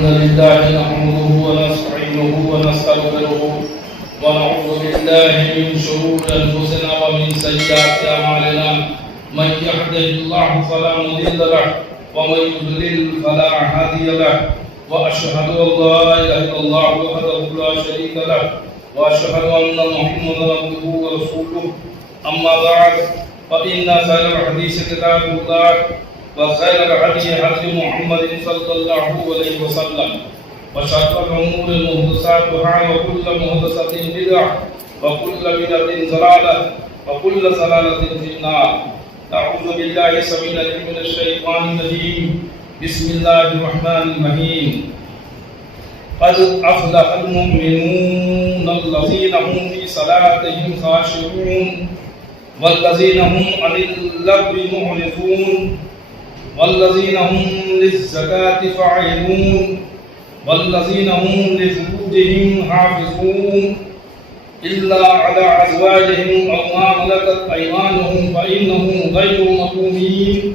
الحمد لله نحمده ونستعينه ونستغفره ونعوذ بالله من شرور أنفسنا ومن سيئات أعمالنا من يهده الله فلا مضل له ومن يضلل فلا هادي له وأشهد أن لا إله إلا الله وحده لا شريك له وأشهد أن محمدا عبده ورسوله أما بعد فإن خير الحديث كتاب الله وخير الهدي هدي محمد صلى الله عليه وسلم وشر الأمور محدثاتها وكل محدثة بدعة وكل بدعة ضلالة وكل ضلالة في النار. أعوذ بالله السميع العليم من الشيطان الرجيم. بسم الله الرحمن الرحيم. قد أفلح المؤمنون الذين هم في صلاتهم خاشعون والذين هم عن اللغو معرضون والذين هم للزكاة فاعلون والذين هم لفروجهم حافظون إلا على أزواجهم أو ما ملكت أيمانهم فإنهم غير ملومين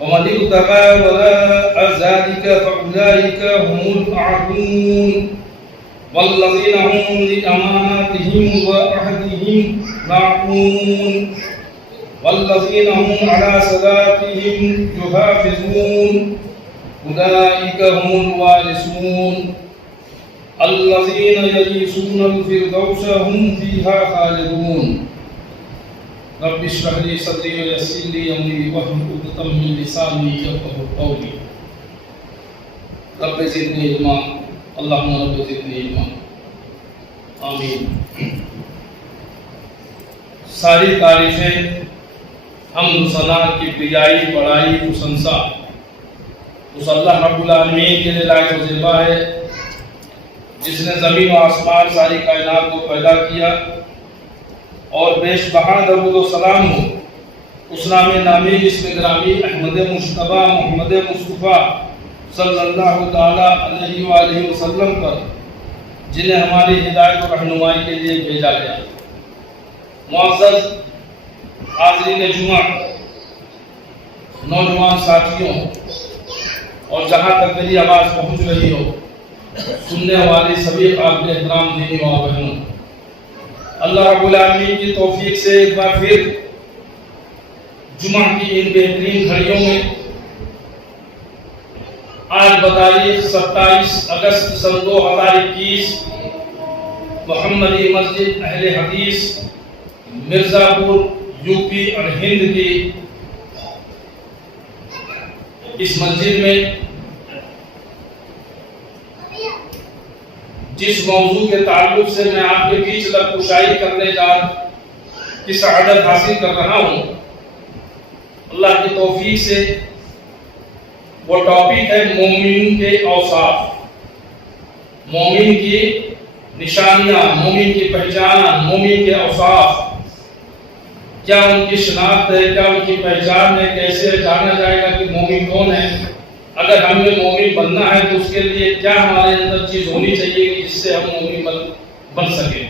ومن ابتغى وراء ذلك فأولئك هم العادون والذين هم لأماناتهم وعهدهم راعون والذين هم على صلاتهم يحافظون أولئك هم الوارثون الذين يرثون الفردوس هم فيها خالدون. رب اشرح لي صدري ويسر لي أمري واحلل عقدة من لساني يفقهوا قولي. رب زدني علما اللهم رب زدني علما آمین. ساری تعریفیں حمد و ثنا کی بجائی بڑائی پرشنسا اس اللہ رب العالمین کے لیے لائق و زیبا ہے جس نے زمین و آسمان ساری کائنات کو پیدا کیا اور بیش بہا درود و سلام ہو اس نام نامی اسم گرامی احمد مجتبیٰ محمد مصطفیٰ صلی اللہ تعالی علیہ وآلہ وسلم پر جنہیں ہماری ہدایت و رہنمائی کے لیے بھیجا گیا. معزز حاضرین جمعہ، نوجوان ساتھیوں اور جہاں تک میری آواز پہنچ رہی ہو سننے والی سبھی قابل احترام دینی ماں بہنوں، اللہ رب العالمین کی توفیق سے ایک بار پھر جمعہ کی ان بہترین گھڑیوں میں آج بتاریخ 27 اگست سن 2021 محمدی مسجد اہل حدیث مرزا پور یو پی اور ہند کی اس مسجد میں جس موضوع کے تعلق سے میں آپ کے بیچ لبکشائی کرنے کی سعادت حاصل کر رہا ہوں، اللہ کی توفیق سے وہ ٹاپک ہے مومن کے اوصاف، مومن کی نشانیاں، مومن کی پہچان، مومن کے اوصاف، کیا ان کی شناخت ہے، کیا ان کی پہچان ہے، کیسے جانا جائے گا کہ مومن کون ہے، اگر ہمیں مومن بننا ہے تو اس کے لیے کیا ہمارے اندر چیز ہونی چاہیے کہ جس سے ہم مومن بن سکیں.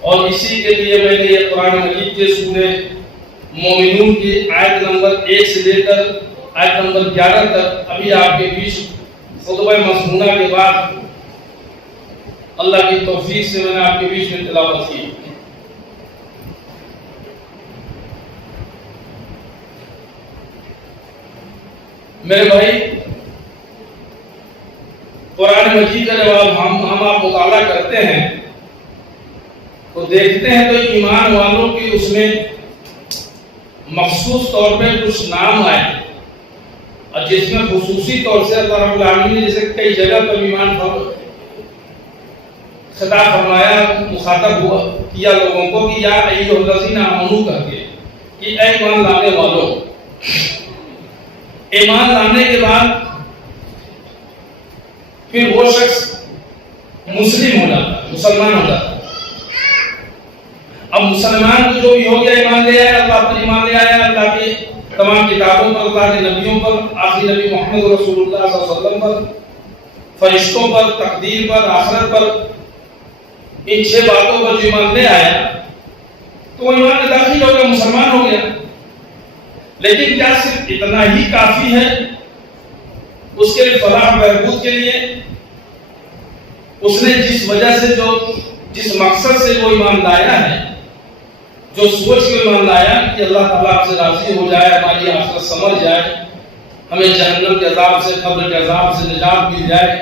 اور اسی کے لیے میں نے یہ قرآن مجید کے سورہ مومنون کی آیت نمبر 1 سے لے کر آیت نمبر 11 تک ابھی آپ کے بیچ خطبہ مضمونہ کے بعد اللہ کی توفیق سے میں نے آپ کے بیچ میں تلاوت کی. میرے بھائی، قرآن مجید کا جب ہم آپ مطالعہ کرتے ہیں تو دیکھتے ہیں تو ایمان والوں کی اس میں مخصوص طور پہ کچھ نام آئے اور جس میں خصوصی طور سے اللہ رب العالمین نے جیسے کئی جگہ پر ایمان خطاب فرمایا، مخاطب ہوا کیا لوگوں کو کہ یا ایھا الذین آمنو کر کے کہ اے ایمان لانے والوں. ایمان لانے کے بعد پھر وہ شخص مسلم ہو جاتا ہے، مسلمان ہو جاتا ہے. اب مسلمان جو بھی ہو گیا ایمان لے آیا، اللہ پر ایمان لے آیا، اللہ کی تمام کتابوں پر، اللہ کے نبیوں پر، آخری نبی محمد رسول اللہ صلی اللہ علیہ وسلم پر، فرشتوں پر، تقدیر پر، آخرت پر، ان 6 باتوں پر جو ایمان لے آیا تو وہ ایمان میں داخل ہو گیا، مسلمان ہو گیا. لیکن کیا صرف اتنا ہی کافی ہے اس کے لیے فلاح بہبود کے لیے اس نے جس وجہ سے جس مقصد سے وہ ایمان لایا ہے، جو سوچ کے ایمان لایا کہ اللہ تعالیٰ آپ سے راضی ہو جائے، ہماری آخرت سمجھ جائے، ہمیں جہنم کے عذاب سے، قبر کے عذاب سے نجات مل جائے،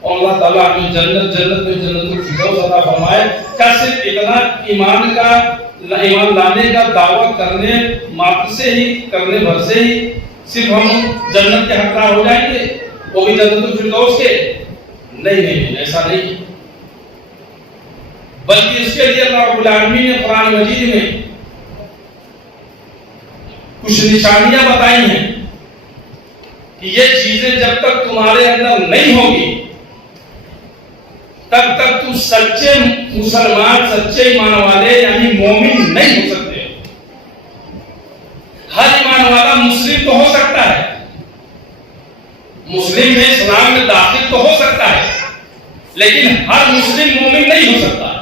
اور اللہ تعالیٰ ہمیں جنت میں جنت الفردوس عطا فرمائے، کیا صرف اتنا ایمان لانے کا دعویٰ کرنے ماتر سے ہی، کرنے بھر سے ہی صرف ہم جنت کے حقدار ہو جائیں گے، وہ بھی جنت الفردوس کے؟ نہیں، ایسا نہیں، بلکہ اس کے لیے اللہ رب العالمین نے قرآن مجید میں کچھ نشانیاں بتائی ہیں کہ یہ چیزیں جب تک تمہارے اندر نہیں ہوگی تب تک تم سچے مسلمان، سچے ایمان والے یعنی مومن نہیں ہو سکتے۔ ہر ایمان والا مسلم تو ہو سکتا ہے، مسلم میں اسلام میں داخل تو ہو سکتا ہے، لیکن ہر مسلم مومن نہیں ہو سکتا۔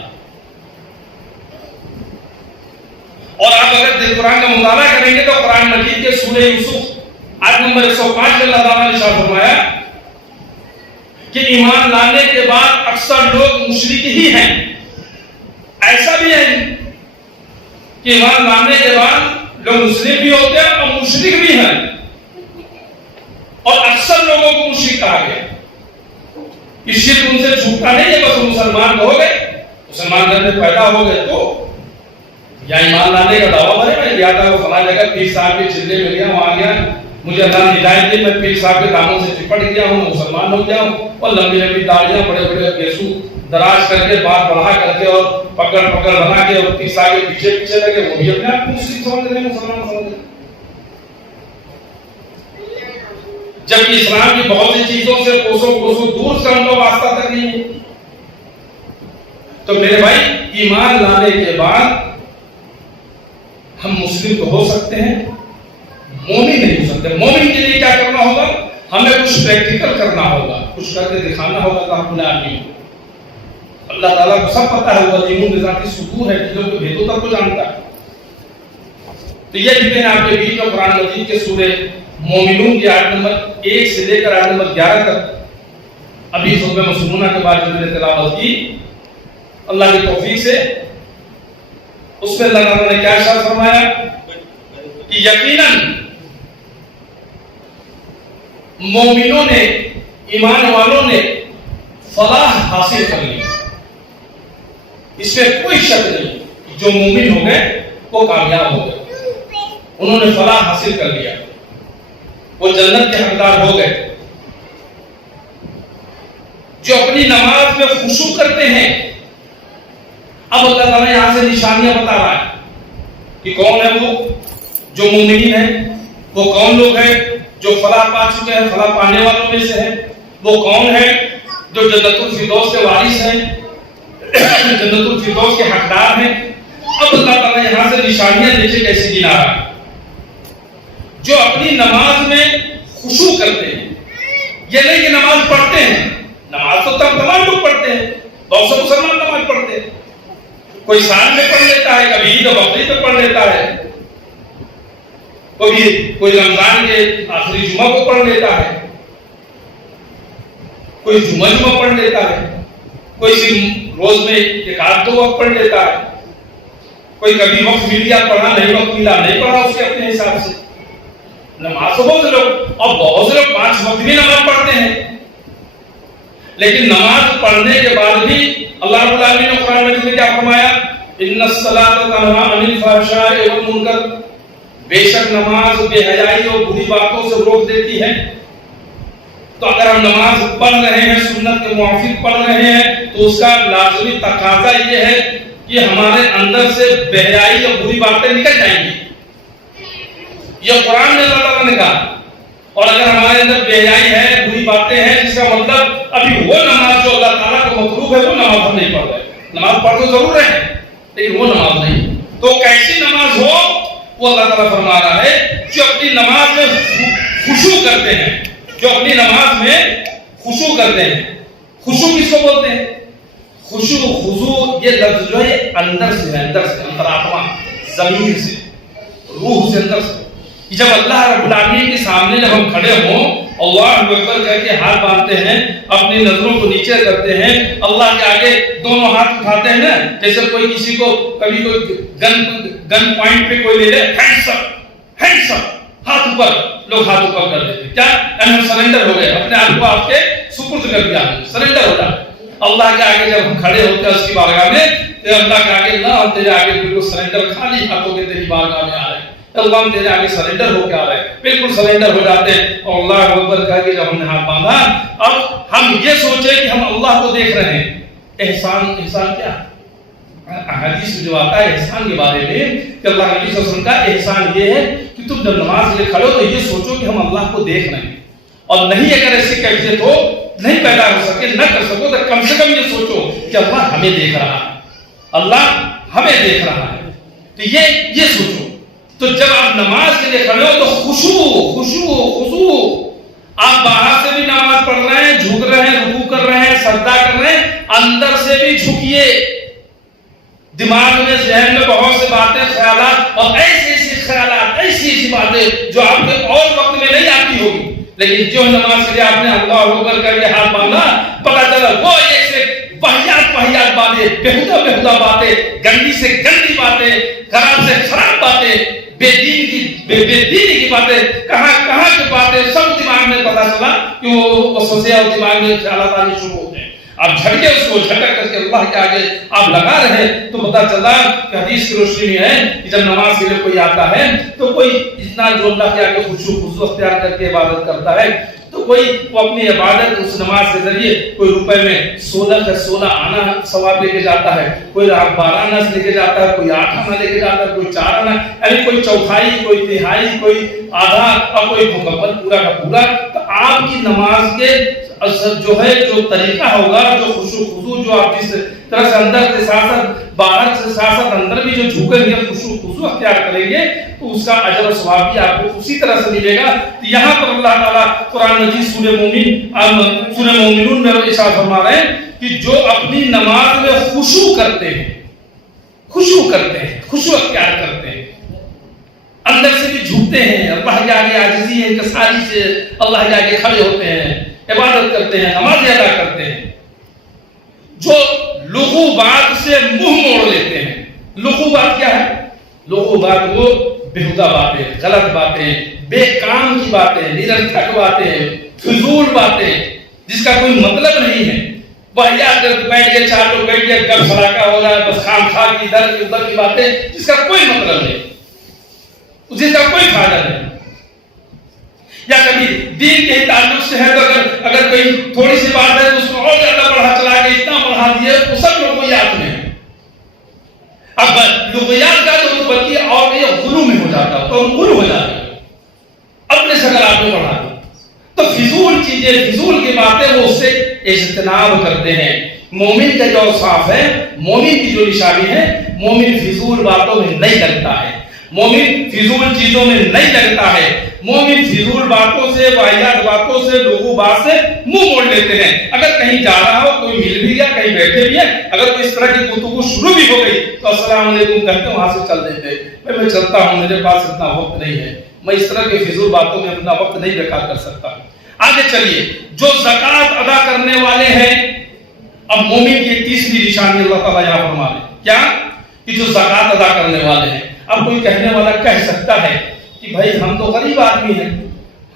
اور آپ اگر قرآن کا مطالعہ کریں گے تو قرآن مجید کے سورہ یوسف آیت نمبر 105 میں اللہ تعالیٰ نے ارشاد فرمایا کہ ایمان لانے کے بعد اکثر لوگ مشرک ہی ہیں۔ ایسا بھی ہے کہ ایمان لانے کے بعد لوگ مسلم بھی ہوتے ہیں اور مشرک بھی ہیں، اور اکثر لوگوں کو مشرک کہا گیا۔ یہ شرک ان سے چھوٹا نہیں ہے، بس مسلمان ہو گئے، مسلمان گھر میں پیدا ہو گئے تو یا ایمان لانے کا دعویٰ بھرے، میں گیا تھا وہ فلاں جگہ پیر صاحب کے چلے میں گیا، وہاں گیا، مجھے اللہ نے ہدایت دی، میں پیر صاحب کے کاموں سے چپٹ گیا ہوں، مسلمان ہو گیا ہوں، اور لمبی لمبی داڑیاں، بڑے بڑے گیسو دراز کر کے، بات بڑھا کر کے اور پکڑ بنا کے اور پیر صاحب کے پیچھے لگے، وہ بھی اپنے آپ کو مسلم سمجھ رہے ہیں، مسلمان سمجھ رہے ہیں، جبکہ اسلام کی بہت سی چیزوں سے کوسوں دور سے ان کا واسطہ تک نہیں ہے۔ تو میرے بھائی، ایمان لانے کے بعد ہم مسلم تو ہو سکتے ہیں، مومن نہیں ہو سکتے۔ مومن کے لیے کیا کرنا ہوگا؟ ہمیں کچھ پریکٹیکل کرنا ہوگا، کچھ کر کے دکھانا ہوگا اللہ العالمین کو۔ اللہ تعالیٰ کو سب پتا ہے، وہ علیم بذات الصدور ہے، دلوں کے بھیدوں تک کو جانتا ہے۔ تو یہ بھی میں نے آپ کے بیچ میں قرآن مجید کے سورہ مومنون کی آیت نمبر 1 سے لے کر آیت نمبر 11 تک ابھی خطبہ مسنونہ کے بعد جو میں نے تلاوت کی، اللہ کی توفیق سے اس میں اللہ تعالیٰ نے کیا ارشاد فرمایا کہ یقیناً مومنوں نے، ایمان والوں نے فلاح حاصل کر لی، اس میں کوئی شک نہیں، جو مومن ہو گئے وہ کامیاب ہو گئے، انہوں نے فلاح حاصل کر لیا، وہ جنت کے حقدار ہو گئے۔ جو اپنی نماز میں خشوع کرتے ہیں، اب اللہ تعالیٰ یہاں سے نشانیاں بتا رہا ہے کہ کون ہے وہ جو مومنین ہیں، وہ کون لوگ ہیں جو فلاح پا چکے ہیں، فلاح پانے والوں میں سے ہیں، وہ کون ہے جو جنت الفردوس کے وارث ہیں، جنت الفردوس کے حقدار ہیں۔ اب اللہ تعالیٰ یہاں سے نشانیاں دیکھیں کیسی گنا رہا ہے۔ جو اپنی نماز میں خشوع کرتے ہیں، یہ نہیں کہ نماز پڑھتے ہیں، نماز تو تمام لوگ پڑھتے ہیں، بہت سے مسلمان نماز پڑھتے ہیں، کوئی سال میں پڑھ لیتا ہے، کبھی عید و بقرعید میں پڑھ لیتا ہے، کوئی رمضان کے آخری جمعہ کو پڑھ لیتا ہے، کوئی جمعہ پڑھ لیتا ہے، کوئی صرف روز میں ایک آدھ دو وقت پڑھ لیتا ہے، کوئی کبھی وقت مل گیا پڑھا، نہیں وقت ملا نہیں پڑھا، اس کے اپنے حساب سے نماز تو بہت سے لوگ، اور بہت سے لوگ 5 وقت بھی نماز پڑھتے ہیں، لیکن نماز پڑھنے کے بعد بھی اللہ رب العالمین نے قرآن مجید میں کیا فرمایا؟ ان الصلاۃ تنہی عن الفحشاء والمنکر، بے شک نماز بے حیائی اور بری باتوں سے روک دیتی ہے۔ تو اگر ہم نماز پڑھ رہے ہیں، سنت کے موافق پڑھ رہے ہیں، تو اس کا لازمی تقاضا یہ ہے کہ ہمارے اندر سے بے حیائی اور بری باتیں نکل جائیں گی، یہ قرآن میں اللہ تعالیٰ نے کہا۔ اور اگر ہمارے اندر بے حیائی ہے، بری باتیں ہیں، جس کا مطلب ابھی وہ نماز جو اللہ تعالیٰ کو مطلوب ہے وہ نماز ہم نہیں پڑھ رہے، نماز پڑھ تو ضرور ہے لیکن وہ نماز نہیں۔ تو کیسی نماز ہو؟ وہ اللہ تعالیٰ فرما رہا ہے جو اپنی نماز میں خشوع کرتے ہیں، جو اپنی نماز میں خشوع کرتے ہیں۔ خشوع کس کو بولتے ہیں؟ خشوع، خضوع، یہ لفظ جو ہے اندر سے ہے، اندر سے، انترآتما، ضمیر سے، روح سے، اندر سے۔ جب اللہ رب العالمین کے سامنے سامنے جب ہم کھڑے ہوں اللہ اکبر کہہ کے ہاتھ باندھتے ہیں, اپنی نظروں کو نیچے کرتے ہیں, اللہ کے آگے دونوں ہاتھ اٹھاتے ہیں نا, جیسے کوئی کسی کو کبھی کوئی گن پوائنٹ پہ کوئی لے لے, ہینڈس اپ, ہاتھ اوپر, لوگ ہاتھ اوپر کر دیتے ہیں. کیا ہم سرنڈر ہو گئے, اپنے آپ کو آپ کے سپرد کر دیا, سرنڈر ہو جاتے. اللہ کے آگے جب ہم کھڑے ہوتے ہیں اس کی بارگاہ میں, تو اللہ کے آگے نہ ہم تیرے آگے بالکل سرنڈر, خالی ہاتھوں کے تیری بارگاہ میں آ رہے ہیں, اللہ ہم تیرے آگے سرنڈر ہو کے آ رہے ہیں, بالکل سرنڈر ہو جاتے ہیں. اور اللہ اکبر کہہ کے جب ہم نے ہاتھ باندھا, اب ہم یہ سوچیں کہ ہم اللہ کو دیکھ رہے ہیں. احسان کیا حدیث میں جو آتا ہے احسان کے بارے میں کہ اللہ کے نبی صلی اللہ علیہ وسلم کا احسان یہ ہے کہ تم جب نماز کے لیے کھڑے ہو تو یہ سوچو کہ ہم اللہ کو دیکھ رہے ہیں, اور نہیں اگر ایسی کیفیت ہو, نہیں پیدا ہو سکے, نہ کر سکو, تو کم سے کم یہ سوچو کہ اللہ ہمیں دیکھ رہا ہے, اللہ ہمیں دیکھ رہا ہے. تو یہ سوچو. تو جب آپ نماز کے لیے کھڑے ہو تو خشوع, آپ باہر سے بھی نماز پڑھ رہے ہیں, جھک رہے ہیں, رکوع کر رہے ہیں, سجدہ کر رہے ہیں, اندر سے بھی جھکیے. دماغ میں, ذہن میں بہت سے باتیں, خیالات, اور ایسی خیالات, ایسی باتیں جو آپ کے اور وقت میں نہیں آتی ہوگی, لیکن جو نماز کے لیے آپ نے اللہ اکبر کر کے ہاتھ باندھا, پتا چلا وہ ایک سے واہیات باتیں, بےہودہ باتیں, گندی سے گندی باتیں, خراب سے خراب باتیں, بے دینی کی باتیں, کہاں کی باتیں, سب دماغ میں پتا چلا کہ وہ وسوسے اور دماغ میں خیالات آنے شروع ہوتے ہیں. آپ جھٹکے اس کو جھٹک کر کے اللہ کے آگے آپ لگا رہے ہیں, تو پتا چلا کہ حدیث کی روشنی میں ہے کہ جب نماز کے لیے کوئی آتا ہے تو کوئی اتنا جو اللہ کے آگے خضوع اختیار کر کے عبادت کرتا ہے, تو کوئی وہ اپنی عبادت اس نماز کے ذریعے کوئی روپے میں 16 آنا ثواب لے کے جاتا ہے, کوئی 12 آنا لے کے جاتا ہے, کوئی 8 آنا لے کے جاتا ہے, کوئی 4 آنا, یعنی کوئی چوتھائی, کوئی تہائی, کوئی آدھا, اور کوئی مکمل پورا کا پورا. تو آپ کی نماز کے جو ہے جو طریقہ ہوگا, جو خضوع جو آپ جس طرح سے اندر کے ساتھ باہر سے ساتھ اندر بھی جو جھکیں گے, خضوع اختیار کریں گے, تو اس کا اجر و ثواب بھی آپ کو اسی طرح سے ملے گا. تو یہاں پر اللہ تعالیٰ قرآن مجید سورہ مومنون میں ارشاد فرما رہے ہیں کہ جو اپنی نماز میں خشوع کرتے ہیں, خشوع اختیار کرتے ہیں, اندر سے بھی جھکتے ہیں, اللہ کے آگے عاجزی انکساری سے اللہ کے آگے کھڑے ہوتے ہیں, عبادت کرتے ہیں, نماز ادا کرتے ہیں, جو لغو بات سے منہ موڑ لیتے ہیں. لغو بات کیا ہے؟ لغو بات وہ بےہودہ باتیں, غلط باتیں, بے کام کی باتیں, نررتھک باتیں, فضول باتیں جس کا کوئی مطلب نہیں ہے. واہیات بیٹھ کے 4 لوگ بیٹھ کے گپ سڑاکا ہو رہا ہے, بس خام خواہ کی ادھر کی باتیں جس کا کوئی مطلب نہیں, جس کا کوئی فائدہ نہیں. یا کبھی دین کے تعلق سے ہے تو اگر کوئی تھوڑی سی بات ہے تو اس کو اور زیادہ بڑھا چلا کے اتنا بڑھا دیے, وہ سب لوگوں کو یاد نہیں. اب لغویات کا تو بلکہ اور یہ غلو میں ہو جاتا, تو غلو ہو جاتا ہے, اپنے شکل آپ نے بڑھا دی. تو فضول چیزیں, فضول کی باتیں وہ اس سے اجتناب کرتے ہیں. مومن کا جو اوصاف ہے, مومن کی جو نشانی ہے, مومن فضول باتوں میں نہیں لگتا ہے, مومن فضول چیزوں میں نہیں لگتا ہے. مومن فضول باتوں سے, واہیات باتوں سے, لوگوں بات سے منہ موڑ لیتے ہیں. اگر کہیں جا رہا ہو, کوئی مل بھی گیا, کہیں بیٹھے بھی ہیں, اگر کوئی اس طرح کی گفتگو شروع بھی ہو گئی تو السلام علیکم کہتے ہیں, وہاں سے چل دیتے. میں چلتا ہوں, میرے پاس اتنا وقت نہیں ہے, میں اس طرح کے فضول باتوں میں اپنا وقت نہیں بیکار کر سکتا. آگے چلیے, جو زکات ادا کرنے والے ہیں. اب مومن کی تیسری نشانی اللہ تعالیٰ یہاں فرما رہے ہیں, کیا کہ جو زکات ادا کرنے والے ہیں. اب کوئی کہنے والا کہہ سکتا ہے کہ بھائی ہم تو غریب آدمی ہیں,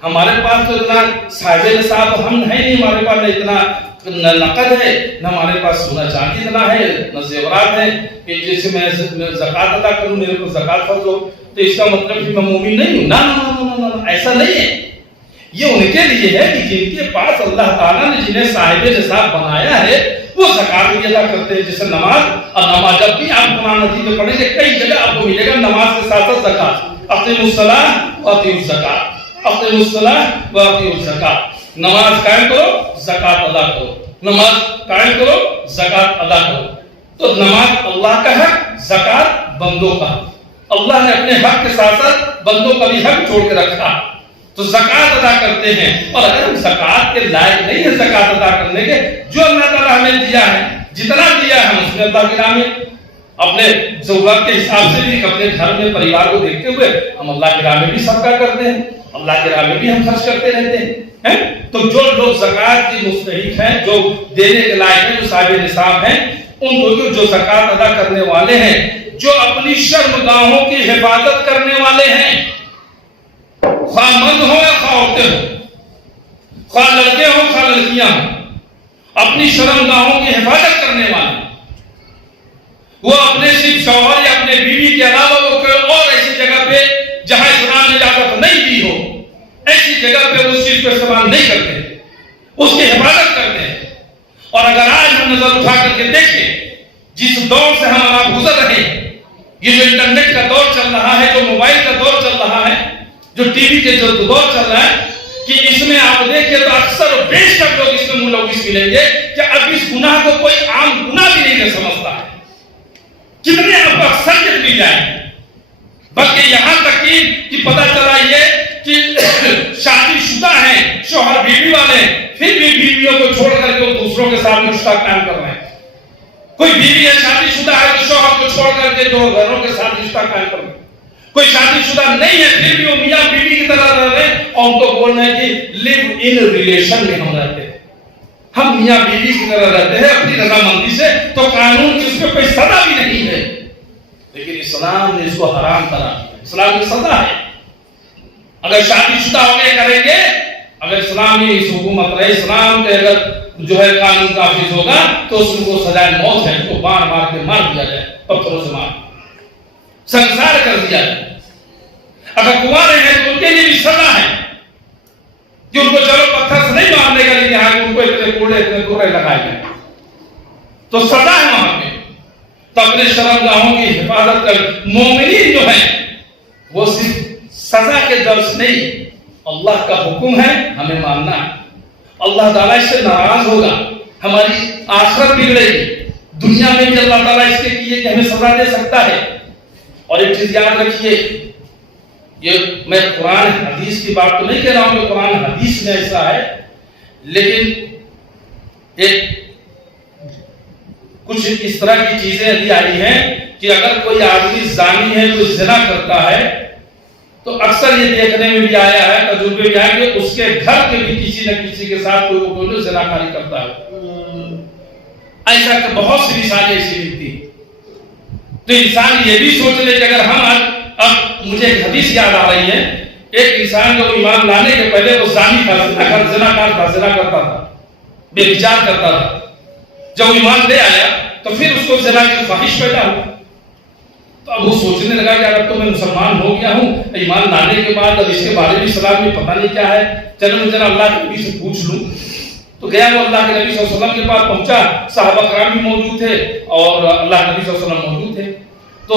ہمارے پاس تو اتنا صاحب نصاب ہم ہے نہیں, ہمارے پاس نہ اتنا نقد ہے, نہ ہمارے پاس سونا چاندی اتنا ہے, نہ زیورات ہیں کہ جس سے میں زکات ادا کروں, میرے کو زکات فرض ہو, تو اس کا مطلب کہ میں مومن نہیں ہوں. نہ, ایسا نہیں ہے. یہ ان کے لیے ہے کہ جن کے پاس اللہ تعالیٰ نے جنہیں صاحب نصاب بنایا ہے وہ زکات بھی ادا کرتے ہیں. جیسے نماز, اور نماز جب بھی آپ قرآن مجید میں پڑھیں گے کئی جگہ آپ کو ملے گا نماز کے ساتھ ساتھ زکات. اقیموا الصلاۃ وآتوا الزکات, اقیموا الصلاۃ وآتوا الزکات. نماز قائم کرو, زکات ادا کرو, نماز قائم کرو, زکات ادا کرو. تو نماز اللہ کا حق, زکات بندوں کا حق. اللہ نے اپنے حق کے ساتھ ساتھ بندوں کا بھی حق چھوڑ کے رکھا, تو زکات ادا کرتے ہیں. اور اگر ہم زکات کے لائق نہیں ہیں زکات ادا کرنے کے, جو اللہ تعالیٰ ہمیں دیا ہے, جتنا دیا ہے ہم اس میں اللہ کے نام میں اپنے ضرورت کے حساب سے بھی، اپنے گھر میں پریوار کو دیکھتے ہوئے ہم اللہ کی راہ میں بھی صدقہ کرتے ہیں، اللہ کی راہ میں بھی ہم خرچ کرتے رہتے ہیں۔ تو جو لوگ زکوٰۃ کی مستحق ہیں، جو دینے کے لائق ہیں، جو صاحب نصاب ہیں، ان لوگوں جو زکوٰۃ ادا کرنے والے ہیں، جو اپنی شرمگاہوں کی حفاظت کرنے والے ہیں، خواہ مرد ہو یا خواہ عورتیں ہو، خواہ لڑکے ہو خواہ لڑکیاں ہوں، اپنی شرمگاہوں کی حفاظت کرنے والے، وہ اپنے صرف شوہر یا اپنے بیوی کے علاوہ وہ کوئی اور ایسی جگہ پہ جہاں اسلام نے اجازت نہیں دی ہو، ایسی جگہ پہ اس چیز کو استعمال نہیں کرتے، اس کی حفاظت کرتے ہیں۔ اور اگر آج ہم نظر اٹھا کر کے دیکھیں، جس دور سے ہم آپ گزر رہے ہیں، یہ جو انٹرنیٹ کا دور چل رہا ہے، جو موبائل کا دور چل رہا ہے، جو ٹی وی کے جو دور چل رہا ہے، کہ اس میں آپ دیکھیں تو اکثر و بیشتر لوگ اس میں ملوث ملیں گے کہ اب اس گناہ کو کوئی عام گناہ بھی نہیں سمجھتا ہے۔ کتنے آپ کو اکثریت مل جائیں، بلکہ یہاں تک کہ پتہ چلا یہ کہ شادی شدہ ہیں، شوہر بیوی والے، پھر بھی بیویوں کو چھوڑ کر کے وہ دوسروں کے ساتھ رشتہ قائم کر رہے ہیں۔ کوئی بیوی ہے شادی شدہ ہے تو شوہر کو چھوڑ کر کے دو گھروں کے ساتھ رشتہ قائم کر رہے ہیں۔ کوئی شادی شدہ نہیں ہے پھر بھی وہ میاں بیوی کی طرح رہ رہے ہیں، اور ان کو بول رہے ہیں کہ لیو ان ریلیشن میں ہم رہتے ہیں، ہم میاں بیوی کی طرح رہتے ہیں اپنی رضامندی سے، تو قانون کی اس پہ کوئی سزا بھی نہیں ہے، لیکن اسلام نے اس کو حرام کرا دیا۔ اسلام کی سزا ہے، اگر شادی شدہ ہو کے کریں گے، اگر اسلامی اس حکومت رہے، اسلام کے اگر جو ہے قانون نافذ ہوگا تو اس کو سزائے موت ہے، اس کو مار مار کے مار دیا جائے، پتھروں سے مار سنسار کر دیا جائے۔ اگر کنوارے ہیں تو ان کے لیے بھی سزا ہے کہ ان کو چلو پتھر سے نہیں مارنے کا، لیکن یہاں ان کو اتنے کوڑے لگائے گئے تو سزا ہے وہاں پہ۔ تو اپنے شرمگاہوں کی حفاظت کر، مومنین جو ہیں وہ صرف سزا کے درس نہیں، اللہ کا حکم ہے ہمیں ماننا ہے۔ اللہ تعالیٰ اس سے ناراض ہوگا، ہماری آخرت بگڑے گی، دنیا میں بھی اللہ تعالیٰ اس کے لیے کہ ہمیں سزا دے سکتا ہے۔ اور ایک چیز یاد رکھیے، یہ میں قرآن حدیث کی بات تو نہیں کہہ رہا ہوں کہ قرآن حدیث میں ایسا ہے، لیکن ایک کچھ اس طرح کی چیزیں ابھی آئی ہیں کہ اگر کوئی آدمی زانی ہے، کوئی زنا کرتا ہے، تو اکثر یہ دیکھنے میں بھی آیا ہے، تجربے بھی آیا کہ اس کے گھر کے بھی کسی نہ کسی کے ساتھ کوئی زنا کاری کرتا ہے۔ ایسا کہ بہت سی مثالیں ایسی ملتی ہیں۔ تو انسان یہ بھی سوچ لے کہ اگر ہم اب مجھے ایک حدیث یاد آ رہی ہے، ایک انسان جو ایمان لانے کے پہلے وہ زانی تھا، زناکار تھا، زنا کرتا تھا، بے وچار کرتا تھا۔ جب ایمان لے آیا تو پھر اس کو زنا کی خواہش پیدا ہوا، تو اب وہ سوچنے لگا کہ اگر تو میں مسلمان ہو گیا ہوں، ایمان لانے کے بعد اب اس کے بارے میں اسلام میں پتہ نہیں کیا ہے، چلو میں ذرا اللہ کے نبی سے پوچھ لوں۔ تو گیا وہ اللہ کے نبی صلی اللہ علیہ وسلم کے پاس پہنچا، صحابہ کرام بھی موجود تھے اور اللہ کے نبی صلی اللہ علیہ وسلم موجود تھے۔ تو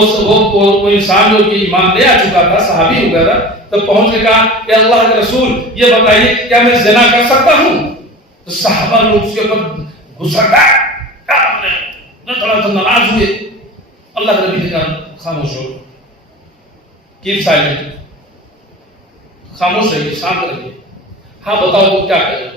وہ انسان جو کہ ایمان لے آ چکا تھا، صحابی ہو گیا تھا، تو پہنچ کے کہا کہ اللہ کے رسول یہ بتائیے کیا میں زنا کر سکتا ہوں؟ تو صحابہ لوگ اس کے اوپر غصہ تھوڑا سا ناراض ہوئے۔ اللہ کے نبی نے کہا خاموش ہو، کیپ سائلنٹ، خاموش رہیے، شانت رہیے، ہاں بتاؤ وہ کیا کرے۔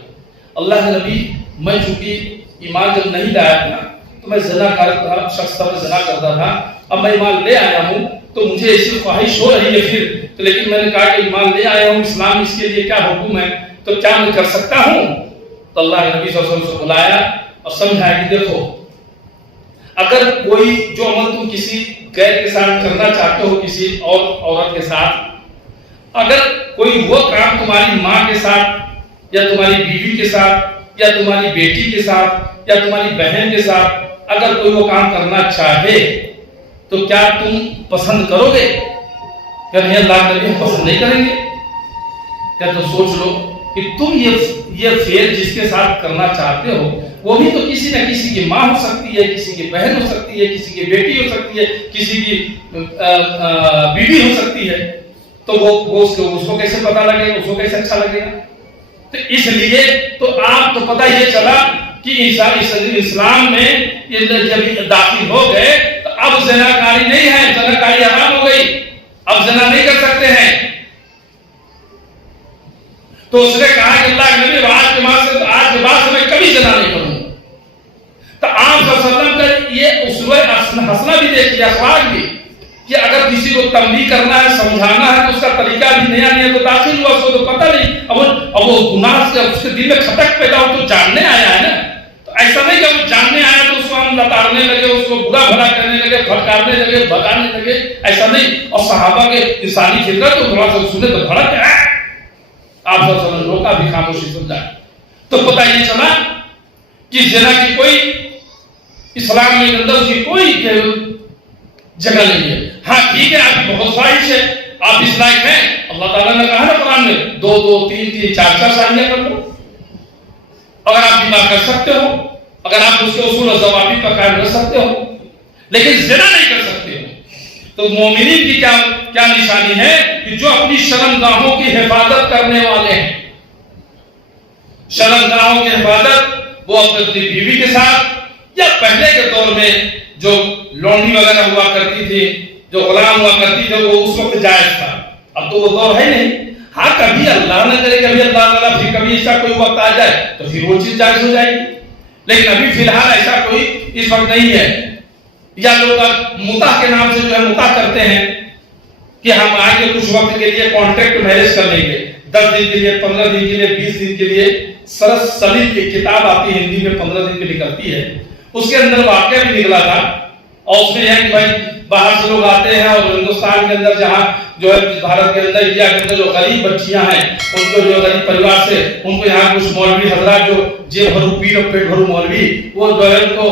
اللہ کے نبی، میں چونکہ ایمان جب نہیں لایا تھا تو میں زنا کرتا شخص تھا، میں زنا کرتا تھا، اب میں ایمان لے آیا ہوں تو مجھے ایسی خواہش ہو رہی ہے پھر، تو لیکن میں نے کہا کہ ایمان لے آیا ہوں، اسلام اس کے لیے کیا حکم ہے، تو کیا میں کر سکتا ہوں؟ تو اللہ کے نبی صلی اللہ علیہ وسلم سے بلایا اور سمجھایا کہ دیکھو، اگر کوئی جو عمل تم کسی غیر کے ساتھ کرنا چاہتے ہو، کسی اور عورت کے ساتھ، اگر کوئی وہ کام تمہاری ماں کے ساتھ یا تمہاری بیوی کے ساتھ یا تمہاری بیٹی کے ساتھ یا تمہاری بہن کے ساتھ اگر کوئی وہ کام کرنا چاہے تو کیا تم پسند کرو گے؟ کیا نہیں اللہ کے نبی پسند نہیں کریں گے؟ کیا تو سوچ لو کہ تم یہ فعل جس کے ساتھ کرنا چاہتے ہو وہ بھی تو کسی نہ کسی کی ماں ہو سکتی ہے، کسی کی بہن ہو سکتی ہے، کسی کی بیٹی ہو سکتی ہے، کسی کی بیوی ہو سکتی ہے، تو وہ اس کو کیسے پتا لگے گا، اس کو کیسے اچھا لگے گا؟ تو اس لیے تو آپ کو پتہ یہ چلا کہ اسلام میں جب داخل ہو گئے تو اب زناکاری نہیں ہے، زناکاری حرام ہو گئی، اب زنا نہیں کر سکتے ہیں۔ تو اس نے کہا کہ اللہ کے نبی آج کے بعد سے میں کبھی زنا نہیں کروں۔ تو آپ صلی اللہ علیہ وسلم کا یہ اسوہ حسنہ بھی دیکھیے، اخلاق بھی، کہ اگر کسی کو تنبیہ کرنا ہے، سمجھانا ہے تو اس کا طریقہ بھی نیا نیا تو داخل ہوا، اس کو تو پتہ نہیں، اب وہ گناہ سے اس کے دل میں کھٹک پیدا ہو تو جاننے آیا ہے نا، تو ایسا نہیں کہ وہ جاننے آیا تو اس کو ہم لتاڑنے لگے، اس کو برا بھلا کرنے لگے، پھٹکارنے لگے، بھگانے لگے، ایسا نہیں۔ اور صحابہ کے انسانی فطرت تو تھوڑا سا سنے تو بھڑک گیا، آپ صلی اللہ علیہ وسلم روکا بھی، خاموشی سمجھا، تو پتہ یہ چلا کہ زنا کی کوئی اسلام میں اندر اس کی کوئی جگہ نہیں ہے۔ ہاں ٹھیک ہے، آپ کی بہت خواہش ہے، آپ اس لائق ہیں، اللہ تعالیٰ نے کہا نا قرآن میں 2 2 3 3 4 4 شادیاں کر لو، اگر آپ بیمار کر سکتے ہو، اگر آپ اس کے اصول و ضوابط پر قائم رہ سکتے ہو، لیکن زنا نہیں کر سکتے ہو۔ تو مومنین کی کیا نشانی ہے کہ جو اپنی شرمگاہوں کی حفاظت کرنے والے ہیں، شرمگاہوں کی حفاظت وہ اپنی بیوی کے ساتھ، یا پہلے کے دور میں جو لونڈی وغیرہ ہوا کرتی تھی، جو غلام ہوا کرتی تھی، وہ اس وقت جائز تھا، اب تو وہ دور ہے نہیں۔ ہاں کبھی اللہ نہ کرے، کبھی اللہ تعالیٰ پھر کبھی ایسا کوئی وقت آ جائے تو پھر وہ چیز جائز ہو جائے گی، لیکن ابھی فی الحال ایسا کوئی اس وقت نہیں ہے۔ یا لوگ متع کے نام سے جو ہے متع کرتے ہیں کہ ہم آگے کچھ وقت کے لیے کانٹریکٹ میرج کر لیں گے، 10 دن کے لیے، 15 دن کے لیے، 20 دن کے لیے۔ سرس سلیل کی کتاب آتی ہے ہندی میں، 15 دن کی نکلتی ہے، اس کے اندر واقعہ بھی نکلا تھا، اور اس میں یہ ہے کہ بھائی باہر سے لوگ آتے ہیں اور ہندوستان کے اندر جہاں جو ہے بھارت کے اندر، انڈیا کے اندر جو غریب بچیاں ہیں، ان کو جو غریب پریوار سے، ان کو یہاں کچھ مولوی حضرات جو جیب بھرو پیر اور پیٹ بھرو مولوی، وہ جو ہے ان کو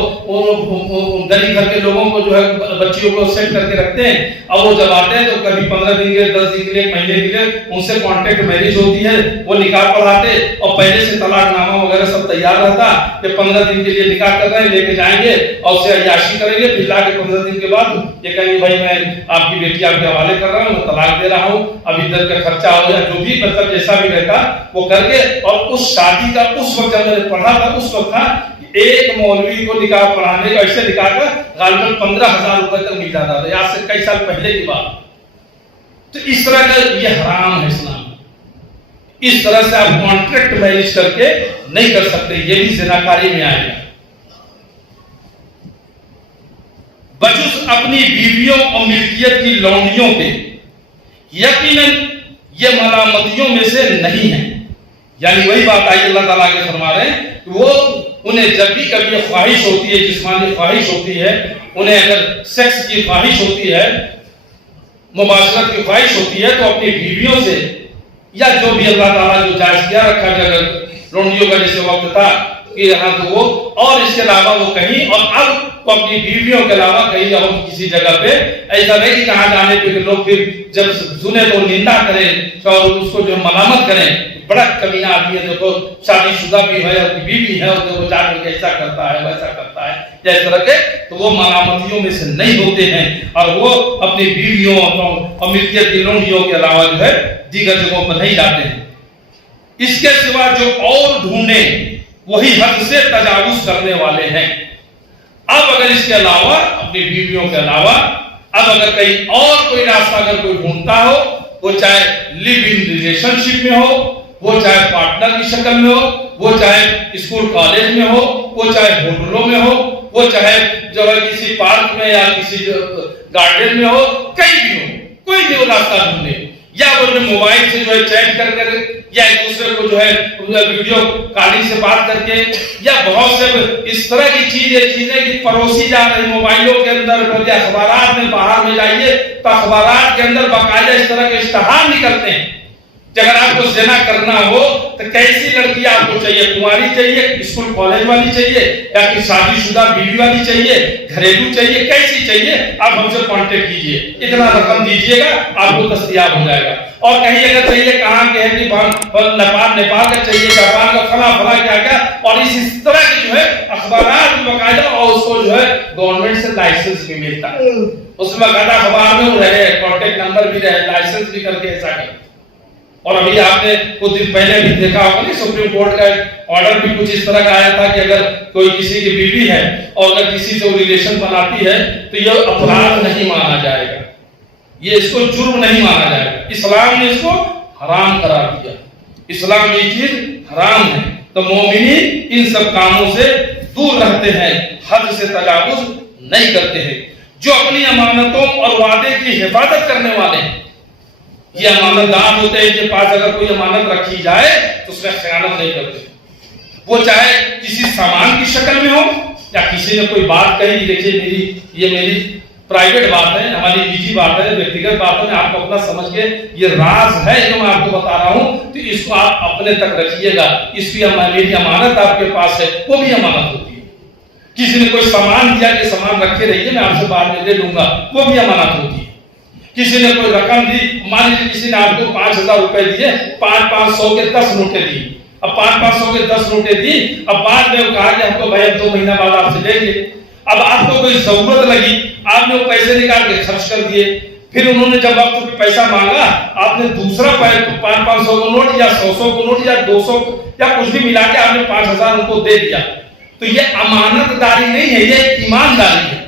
غریب گھر کے لوگوں کو جو ہے بچیوں کو سیٹ کر کے رکھتے ہیں، اور وہ جب آتے ہیں تو کبھی 15 دن کے، 10 دن کے لیے، 1 مہینے کے لیے ان سے کانٹیکٹ میرج ہوتی ہے، وہ نکاح پڑھاتے، اور پہلے سے طلاق نامہ وغیرہ سب تیار رہتا کہ 15 دن کے لیے نکاح کر رہے ہیں، لے کے جائیں گے اور اسے عیاشی کریں گے، پھر لا کے 15 دن کے بعد یہ کہیں گے بھائی میں آپ کی بیٹی آپ کے حوالے کر رہا ہوں، میں طلاق دے رہا ہوں، اب ادھر کا خرچہ ہو یا جو بھی مطلب جیسا بھی رہتا وہ کر کے۔ اور اس شادی کا اس وقت جب میں نے پڑھا تھا، اس وقت تھا ایک مولوی کو نکاح پڑھانے کا، ایسے نکاح کا غالباً 15,000 روپے تک مل جاتا تھا، یاد سے کئی سال پہلے کی بات۔ تو اس طرح کا یہ حرام ہے اسلام، اس طرح سے آپ کانٹریکٹ میرج کر کے نہیں کر سکتے، یہ بھی زناکاری میں آئے گا۔ بجز اپنی بیویوں اور ملکیت کی لونڈیوں کے، یقیناً یہ ملامتیوں میں سے نہیں ہے، یعنی وہی بات آئی اللہ تعالیٰ کے فرما رہے ہیں کہ وہ انہیں جب بھی کبھی خواہش ہوتی ہے، جسمانی خواہش ہوتی ہے، انہیں اگر سیکس کی خواہش ہوتی ہے، مباشرت کی خواہش ہوتی ہے، تو اپنی بیویوں سے یا جو بھی اللہ تعالیٰ جو جائز کیا رکھا ہے، اگر لونڈیوں کا جیسے وقت تھا کہ یہاں تو وہ، اور اس کے علاوہ وہ کہیں، اور اب وہ اپنی بیویوں کے علاوہ کہیں اور کسی جگہ پہ، ایسا نہیں کہ کہاں جانے پہ لوگ پھر جب سنے تو نندا کریں اور اس کو جو ملامت کریں، بڑا کمینہ آدمی ہے، دیکھو شادی شدہ بھی ہے اور بیوی ہے، اور دیکھو جا کر کے ایسا کرتا ہے ویسا کرتا ہے، یا اس طرح کے، تو وہ ملامتیوں میں سے نہیں ہوتے ہیں، اور وہ اپنی بیویوں اور ملکیت کی لونڈیوں کے علاوہ جو ہے دیگر جگہوں پر نہیں جاتے ہیں۔ اس کے سوا جو اور ڈھونڈیں وہی حد سے تجاوز کرنے والے ہیں۔ اب اگر اس کے علاوہ، اپنی بیویوں کے علاوہ، اب اگر کہیں اور کوئی راستہ اگر کوئی ڈھونڈتا ہو، وہ چاہے لیو ان ریلیشن شپ میں ہو، وہ چاہے پارٹنر کی شکل میں ہو، وہ چاہے اسکول کالج میں ہو، وہ چاہے ہوٹلوں میں ہو، وہ چاہے جو ہے کسی پارک میں یا کسی گارڈن میں ہو، کہیں بھی ہو، کوئی بھی وہ راستہ ڈھونڈے، یا وہ موبائل سے جو ہے چیٹ کر کر، یا ایک دوسرے کو جو ہے ویڈیو کالنگ سے بات کر کے، یا بہت سے اس طرح کی چیزیں کی پروسی جا رہی موبائلوں کے اندر، یا اخبارات میں باہر میں جائیے تو اخبارات کے اندر باقاعدہ اس طرح کے اشتہار نکلتے ہیں کہ اگر آپ کو زنا کرنا ہو تو کیسی لڑکی آپ کو چاہیے، کماری چاہیے، اسکول کالج والی چاہیے، یا کہ شادی شدہ بیوی والی چاہیے، گھریلو چاہیے، کیسی چاہیے، آپ ہم سے کانٹیکٹ کیجئے، اتنا رقم دیجئے گا، آپ کو دستیاب ہو جائے گا۔ اور کہیں اگر چاہیے کہاں کے ہے کہ نیپال کا چاہیے، جاپان کا فلاں کیا، اور اس طرح کی جو ہے اخبارات میں باقاعدہ، اور اس کو جو ہے گورنمنٹ سے لائسنس بھی ملتا ہے، اس میں باقاعدہ اخبار میں رہے، کانٹیکٹ نمبر بھی رہے، لائسنس بھی کر کے ایسا کرے۔ اور ابھی آپ نے کچھ دن پہلے بھی دیکھا ہوگا نہیں، سپریم کورٹ کا آرڈر بھی کچھ اس طرح کا آیا تھا کہ اگر کوئی کسی کی بیوی ہے اور اگر کسی سے وہ ریلیشن بناتی ہے تو یہ اپرادھ نہیں مانا جائے گا، یہ اس کو جرم نہیں مانا جائے گا، اسلام نے اس کو حرام قرار دیا، اسلام یہ چیز حرام ہے۔ تو مومنین ان سب کاموں سے دور رہتے ہیں، حد سے تجاوز نہیں کرتے ہیں۔ جو اپنی امانتوں اور وعدے کی حفاظت کرنے والے ہیں، یہ امانت دار ہوتے ہیں کہ پاس اگر کوئی امانت رکھی جائے تو اس میں خیانت نہیں کرتے، وہ چاہے کسی سامان کی شکل میں ہو یا کسی نے کوئی بات کہی، دیکھیے یہ میری پرائیویٹ بات ہے، ہماری نجی بات ہے، ویکتیگت بات ہے، میں آپ کو اپنا سمجھ کے یہ راز ہے جو میں آپ کو بتا رہا ہوں، تو اس کو آپ اپنے تک رکھیے گا، اس کی میری امانت آپ کے پاس ہے، وہ بھی امانت ہوتی ہے۔ کسی نے کوئی سامان دیا کہ سامان رکھے رہیے میں آپ سے بعد میں دے دوں گا، وہ بھی امانت ہوتی ہے۔ کسی نے کوئی رقم دی، مان لیجیے کسی نے آپ کو 5,000 روپے دیے، 500 کے 10 نوٹیں دی، اب 500 کے 10 نوٹیں دی، اب بعد میں کہا کہ ہم کو بھائی 2 مہینہ بعد آپ سے لیں گے، اب آپ کو کوئی ضرورت لگی، آپ نے وہ پیسے نکال کے خرچ کر دیے، پھر انہوں نے جب آپ کو پیسہ مانگا، آپ نے دوسرا 500 کو نوٹ یا 100 کو نوٹ یا 200 یا کچھ بھی ملا کے آپ نے 5,000 ان کو دے دیا، تو یہ امانت داری نہیں ہے، یہ ایمانداری ہے۔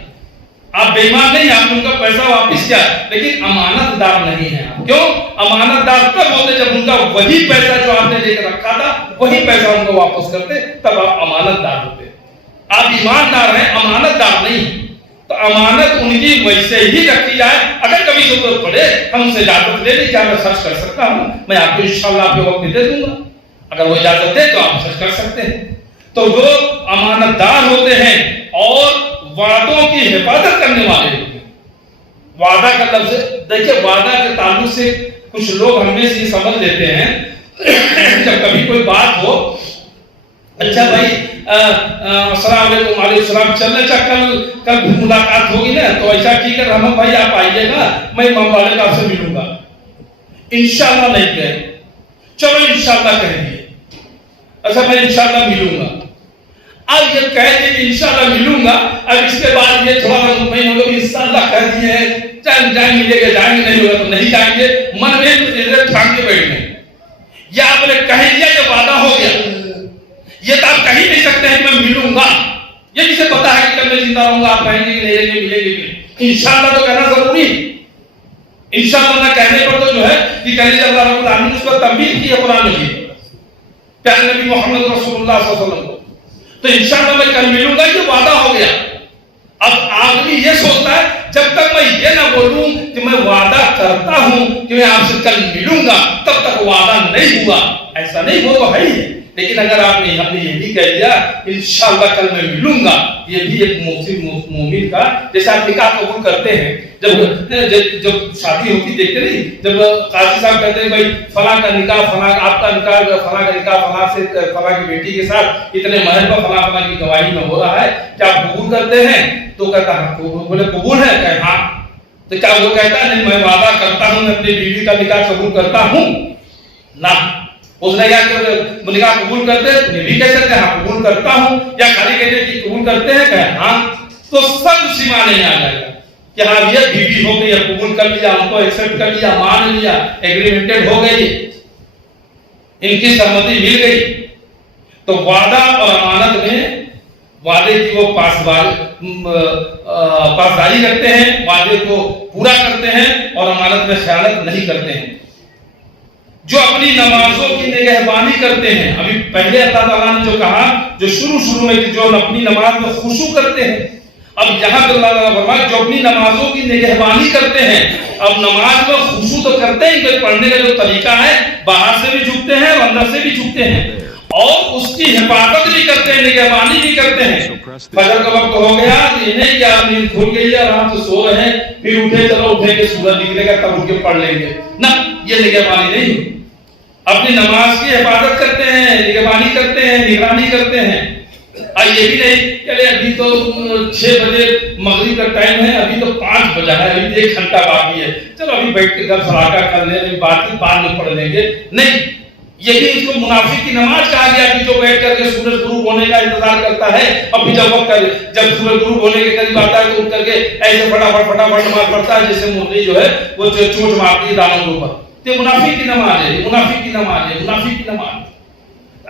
آپ بے ایمان نہیں، آپ نے ان کا پیسہ واپس کیا، لیکن امانت دار نہیں ہے۔ کیوں؟ امانت دار تب ہوتے جب ان کا وہی پیسہ جو آپ نے لے کر رکھا تھا وہی پیسہ ان کو واپس کرتے، تب آپ امانت دار ہوتے۔ آپ ایماندار ہیں، امانت دار نہیں، تو امانت ان کی ویسے ہی رکھی جائے، اگر کبھی ضرورت پڑے ہم ان سے اجازت لے لیں، کیا میں خرچ کر سکتا ہوں، میں آپ کو انشاءاللہ آپ کے وقت دے دوں گا، اگر وہ اجازت دے تو آپ خرچ کر سکتے ہیں۔ تو وہ امانت دار ہوتے ہیں اور وعدوں کی حفاظت کرنے والے ہوتے ہیں۔ وعدہ کا لفظ دیکھیے، وعدہ کے تعلق سے کچھ لوگ ہم میں سے یہ سمجھ لیتے ہیں جب کبھی کوئی بات ہو، اچھا بھائی السلام علیکم، وعلیکم السلام، چلنے چا کل ملاقات ہوگی نا، تو ایسا ٹھیک ہے رحمت بھائی آپ آئیے گا، میں امام والے آپ سے ملوں گا، انشاءاللہ نہیں کہیں، چلو انشاءاللہ کہیں گے، اچھا میں انشاءاللہ ملوں گا، اب یہ کہہ دیں کہ انشاءاللہ ملوں گا، اب اس کے بعد یہ تھوڑا مطمئن ہوگا کہ انشاءاللہ کہہ دیے ہیں، چاہے جائیں ملے گا، جائیں گے، نہیں ہوگا تو نہیں جائیں گے، من میں ٹھان کے بیٹھ گئے، یا آپ نے کہہ دیا کہ وعدہ ہو گیا، یہ تو آپ کہہ نہیں سکتے ہیں کہ میں ملوں گا، یہ کسے پتا ہے کہ کل میں زندہ رہوں گا، آپ کہیں گے کہ نہیں رہیں گے، ملیں گے کہ انشاءاللہ تو کہنا ضروری، انشاءاللہ نہ کہنے پر تو جو ہے کہ کہنے جب اللہ رب العالمین اس پر تنبیہ کی ہے قرآن میں، پیارے نبی محمد رسول اللہ صلی اللہ علیہ وسلم کو، تو انشاءاللہ میں کل ملوں گا، یہ وعدہ ہو گیا۔ اب آدمی یہ سوچتا ہے جب تک میں یہ نہ بولوں کہ میں وعدہ کرتا ہوں کہ میں آپ سے کل ملوں گا، تب تک وعدہ نہیں ہوا، ایسا نہیں، وہ تو ہے ہی، لیکن اگر آپ نے یہ بھی کہہ دیا انشاءاللہ کل میں ملوں گا، یہ بھی ایک مومن کا، جیسے آپ نکاح قبول کرتے ہیں، جب شادی ہوتی دیکھتے نہیں، جب قاضی صاحب کہتے ہیں بھائی فلاں کا نکاح، فلاں آپ کا نکاح، فلاں کا نکاح فلاں سے فلاں کی بیٹی کے ساتھ اتنے مہر پر فلاں فلاں کی گواہی میں ہو رہا ہے، کیا آپ قبول کرتے ہیں؟ تو کہتا ہے بولے قبول ہے، کہ ہاں، تو کیا وہ کہتا ہے نہیں میں وعدہ کرتا ہوں میں اپنی بیوی کا نکاح قبول کرتا ہوں؟ نہ، اس نے کیا کہ نکاح قبول کرتے ہیں، بھی کہہ سکتے ہیں ہاں قبول کرتا ہوں، یا خالی کہتے ہیں کہ قبول کرتے ہیں، کہ ہاں، تو سب اسی معنی میں آ جائے گا کہ ہاں یہ بیوی ہو گئی، قبول کر لیا، ان کو ایکسپٹ کر لیا، مان لیا، ایگریمنٹڈ ہو گئی، ان کی سہمتی مل گئی۔ تو وعدہ اور امانت میں وعدے کی وہ پاسداری رکھتے ہیں، وعدے کو پورا کرتے ہیں اور امانت میں خیانت نہیں کرتے ہیں۔ جو اپنی نمازوں کی نگہبانی کرتے ہیں، ابھی پہلے اللہ تعالیٰ نے جو کہا، جو شروع میں جو اپنی نماز میں خشوع کرتے ہیں، اب یہاں پہ اللہ تعالیٰ فرمایا جو اپنی نمازوں کی نگہبانی کرتے ہیں۔ اب نماز میں خشوع تو کرتے ہیں کہ پڑھنے کا جو طریقہ ہے، باہر سے بھی جھکتے ہیں اور اندر سے بھی جھکتے ہیں، اور اس کی حفاظت بھی کرتے ہیں، نگہبانی بھی کرتے ہیں۔ فجر کا وقت ہو گیا، انہیں کیا نیند کھل گئی ہے، آرام سے سو رہے ہیں، پھر اٹھے چلو اٹھیں گے سورج نکلے گا تب اٹھ کے پڑھ لیں گے، نہ، یہ نگہبانی نہیں۔ اپنی نماز کی حفاظت کرتے ہیں، نگہبانی کرتے ہیں، نگرانی کرتے ہیں۔ یہ بھی نہیں چلے ابھی تو 6 بجے مغرب کا ٹائم ہے، ابھی تو 5 بجا ہے، ابھی 1 گھنٹہ باقی ہے، چلو ابھی بیٹھ کے گھر فراقہ کر لیں، ابھی بعد میں پڑھ لیں گے، نہیں، یہ بھی اس کو منافق کی نماز کہا گیا کہ جو بیٹھ کر کے سورج غروب ہونے کا انتظار کرتا ہے، ابھی جب سورج غروب ہونے کے قریب آتا ہے تو اٹھ کر کے ایسے فٹافٹ نماز پڑھتا ہے جیسے مرغی جو ہے وہ چونچ مارتی ہے دانوں کے اوپر۔ یہ منافق کی نماز ہے، منافق کی نماز ہے، منافق کی نماز۔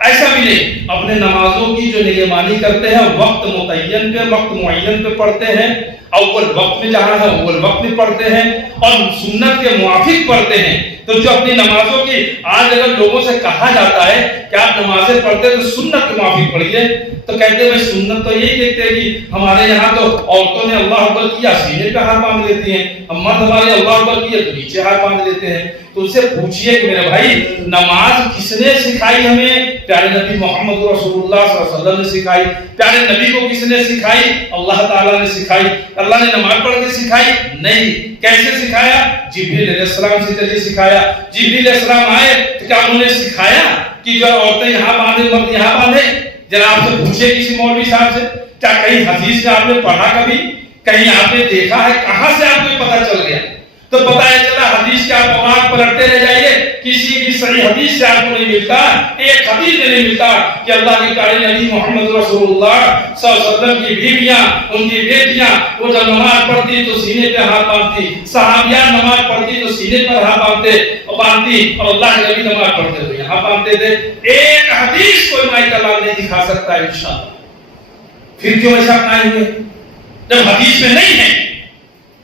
ایسا بھی نہیں، اپنے نمازوں کی جو نگہبانی کرتے ہیں، وقت متعین پہ، وقت معین پہ پڑھتے ہیں، اول وقت میں جہاں ہے اول وقت میں پڑھتے ہیں، اور سنت کے موافق پڑھتے ہیں، تو جو اپنی نمازوں کی آج اگر لوگوں سے کہا جاتا ہے کہ آپ نمازیں پڑھتے تو سنت کے موافق پڑھیے، تو کہتے ہیں سنت تو یہی دیکھتے ہیں کہ ہمارے یہاں تو عورتوں نے اللہ اکبر کیا سینے پہ ہاتھ باندھ لیتی ہیں، ہم مرد ہمارے اللہ اکبر کیا تو نیچے ہاتھ باندھ لیتے ہیں۔ تو ان سے پوچھئے کہ میرے بھائی نماز کس نے سکھائی ہمیں؟ پیارے نبی محمد رسول اللہ صلی اللہ علیہ وسلم نے سکھائی۔ پیارے نبی کو کس نے سکھائی؟ اللہ تعالیٰ نے سکھائی۔ اللہ نے نماز پڑھ کے سکھائی؟ نہیں۔ کیسے سکھایا؟ جبریل علیہ السلام سے ذریعے سکھایا۔ جبریل علیہ السلام آئے تو کیا انہوں نے سکھایا کہ جو عورتیں یہاں باندھے مرد یہاں باندھے؟ جناب سے پوچھے کسی مولوی صاحب سے، کیا کہیں حدیث میں آپ نے پڑھا کبھی؟ کہیں آپ نے دیکھا ہے؟ کہاں سے آپ کو پتہ چل گیا؟ تو پتہ ہے چلا حدیث کے آپ اوراق پلٹتے رہ جائیے، کسی بھی صحیح حدیث سے آپ کو نہیں ملتا، ایک حدیث میں نہیں ملتا کہ اللہ کے پیارے نبی محمد رسول اللہ صلی اللہ علیہ وسلم کی بیویاں، ان کی بیٹیاں وہ جب نماز پڑھتی تو سینے پہ ہاتھ باندھتی، صحابیان نماز پڑھتی تو سینے پر ہاتھ باندھتی، اور اللہ کے نبی نماز پڑھتے تو یہاں باندھتے تھے۔ ایک حدیث کوئی مائی کلام نہیں دکھا سکتا ہے انشاءاللہ۔ پھر کیوں ایسا اپنائے ہوئے جب حدیث میں نہیں ہے؟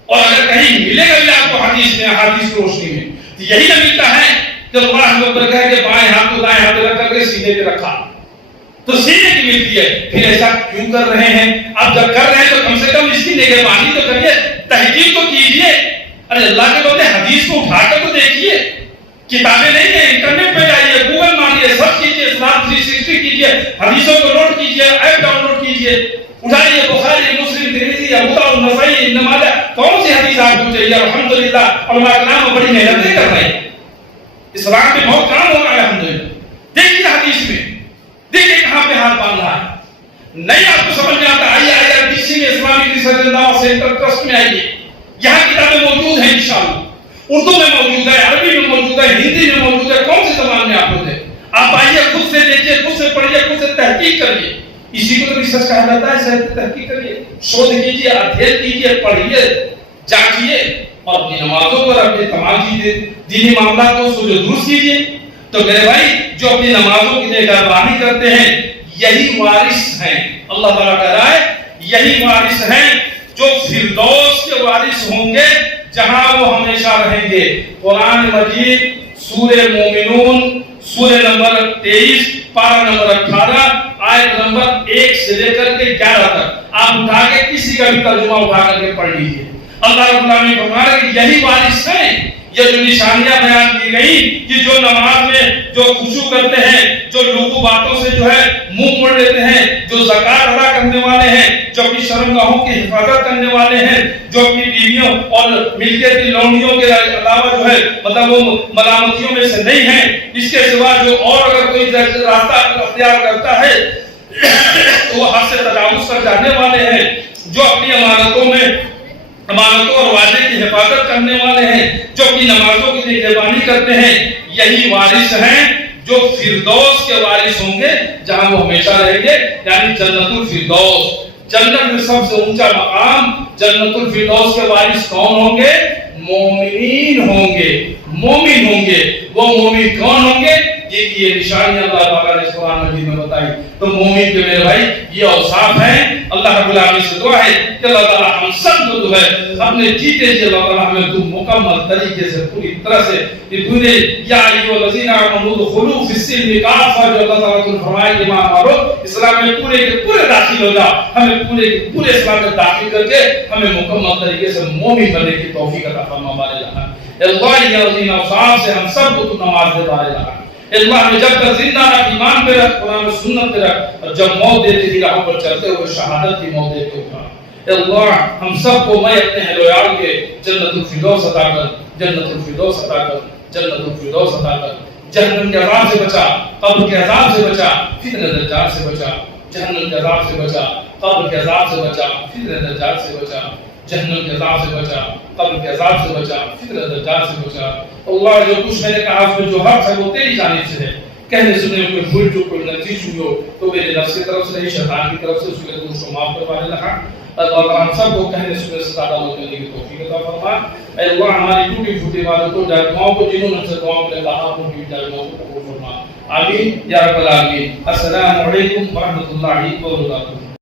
اور اگر کہیں ملے گا بھی آپ کو حدیث میں، حدیث کی روشنی میں، تو یہی نہ ملتا ہے کہ اللہ اکبر کہہ کے بائیں ہاتھ کو دائیں ہاتھ رکھ کر کے سینے پہ رکھا، تو سینے کی ملتی ہے۔ پھر ایسا کیوں کر رہے ہیں؟ اب جب کر رہے ہیں تو کم سے کم اس کی نگہبانی تو کریے، تحقیق تو کیجیے۔ ارے اللہ کے بندے حدیث کو اٹھا کر تو دیکھیے، کتابیں نہیں ہیں، انٹرنیٹ پہ جائیے، گوگل ماریے، سرچ کیجیے، اسلام 360 کیجیے، حدیثوں کو نوٹ کیجیے، ایپ ڈاؤن لوڈ کیجیے، اٹھائیے بخاری، مسلم، ترمذی، ابو داؤد، نسائی، ابن ماجہ، کون سی حدیث آپ کو چاہیے؟ الحمدللہ علماء کرام بڑی محنتیں کر رہے ہیں، اسلام میں بہت کام ہو رہا ہے الحمدللہ۔ دیکھیے حدیث میں، دیکھیے کہاں پہ ہاتھ باندھا ہے۔ نہیں آپ کو سمجھ میں آتا، آئیے IRTC میں اسلامک ریسرچ اینڈ دعوت سینٹر ٹرسٹ میں آئیے، یہاں کتابیں موجود ہیں انشاءاللہ، اردو میں موجود ہے، عربی میں موجود ہے، ہندی میں موجود ہے، کون سی زبان میں آپ کو ہے؟ آپ آئیے، خود سے دیکھیے، خود سے پڑھیے، خود سے تحقیق کریے۔ اسی کو تو ریسرچ کہا جاتا ہے، صحیح تحقیق کریے، شودھ کیجیے، ادھیئن کیجیے، پڑھیے، جانچیے، اور اپنی نمازوں پر اپنے تمام چیزیں دینی معاملات کو سوچ درست کیجیے۔ تو میرے بھائی جو اپنی نمازوں کی نگہبانی کرتے ہیں یہی وارث ہیں، اللہ تعالیٰ کہہ رہا ہے یہی وارث ہیں جو فردوس کے وارث ہوں گے جہاں وہ ہمیشہ رہیں گے۔ قرآن مجید سورہ مومنون سورہ نمبر 23 پارہ نمبر 18 آیت نمبر 1 سے لے کر کے 11 تک آپ اٹھا کے کسی کا بھی ترجمہ اٹھا کر کے پڑھ لیجیے۔ اللہ رب العالمین فرما رہے کہ یہی وارث ہیں۔ یہ جو نشانیاں بیان کی گئی کہ جو نماز میں جو خشوع کرتے ہیں، جو لوگوں باتوں سے جو ہے منہ موڑ لیتے ہیں، جو زکات ادا کرنے والے ہیں، جو اپنی شرمگاہوں کی حفاظت کرنے والے ہیں، جو اپنی بیویوں اور ملکیت کی لونڈیوں کے علاوہ جو ہے مطلب وہ ملامتیوں میں سے نہیں ہیں، اس کے سوا جو اور اگر کوئی راستہ اختیار کرتا ہے تو وہ حد سے تجاوز کر جانے والے ہیں، جو اپنی امانتوں اور وعدے کی حفاظت کرنے والے ہیں، جو اپنی نمازوں کی نگہبانی کرتے ہیں، یہی وارث ہیں جو فردوس کے وارث ہوں گے جہاں وہ ہمیشہ رہیں گے، یعنی جنت الفردوس۔ جنت میں سب سے اونچا مقام جنت الفردوس کے وارث کون ہوں گے؟ مومنین ہوں گے، مومن ہوں گے۔ وہ مومن کون ہوں گے؟ یہ نشانیاں اللہ تعالیٰ نے قرآن مجید میں بتائی۔ تو مومن کے میرے بھائی یہ اوصاف ہیں۔ اللہ رب العالمین سے دعا ہے کہ اللہ تعالیٰ ہم سب کو جو ہے اپنے جیتے جی اللہ تعالیٰ ہمیں تو مکمل طریقے سے پوری طرح سے یہ پورے یا ایھا الذین آمنوا ادخلوا فی السلم کافہ جو اللہ تعالیٰ نے فرمایا کہ ایمان والو اسلام میں پورے کے پورے داخل ہو جاؤ، ہمیں پورے کے پورے اسلام میں داخل کر کے ہمیں مکمل طریقے سے مومن بننے کی توفیق عطا فرما بارے اللہ۔ اللہ یا الذین اوصاف سے ہم سب کو تو نماز دے بارے اللہ۔ اللہ نے جب تک زندہ رکھ، ایمان پہ رکھ، قرآن و سنت پہ رکھ، اور جب موت دیتے ہی راہوں پر چلتے ہوئے شہادت کی موت دیتے اٹھا۔ اللہ ہم سب کو میں اپنے اہل و عیال کے جنت الفردوس عطا کر، جنت الفردوس عطا کر، جنت الفردوس عطا کر۔ جہنم کے عذاب سے بچا، قبر کے عذاب سے بچا، فتنہ دجال سے بچا۔ جہنم کے عذاب سے بچا، قبر کے عذاب سے بچا، فتنہ دجال سے بچا۔ جہنم کے عذاب سے بچا، قبر کے عذاب سے بچا، فتنہ دجال سے بچا۔ اللہ جو کچھ میں نے کہا اس میں جو حق ہے وہ تیری جانب سے ہے، کہنے سننے کوئی بھول جو کوئی غلطی ہوئی ہو تو میرے نفس کی طرف سے نہیں، شیطان کی طرف سے، اس کے دوست کو معاف کروانے لگا۔ اللہ تعالیٰ ہم سب کو کہنے سننے سے زیادہ عمل کرنے کی توفیق عطا فرما۔ اے اللہ ہماری ٹوٹی پھوٹی عبادتوں دعاؤں کو جنہوں نے سے دعاؤں کے اللہ آپ کی دعاؤں کو قبول فرما۔ آمین یا رب العالمین۔ السلام علیکم ورحمۃ اللہ وبرکاتہ۔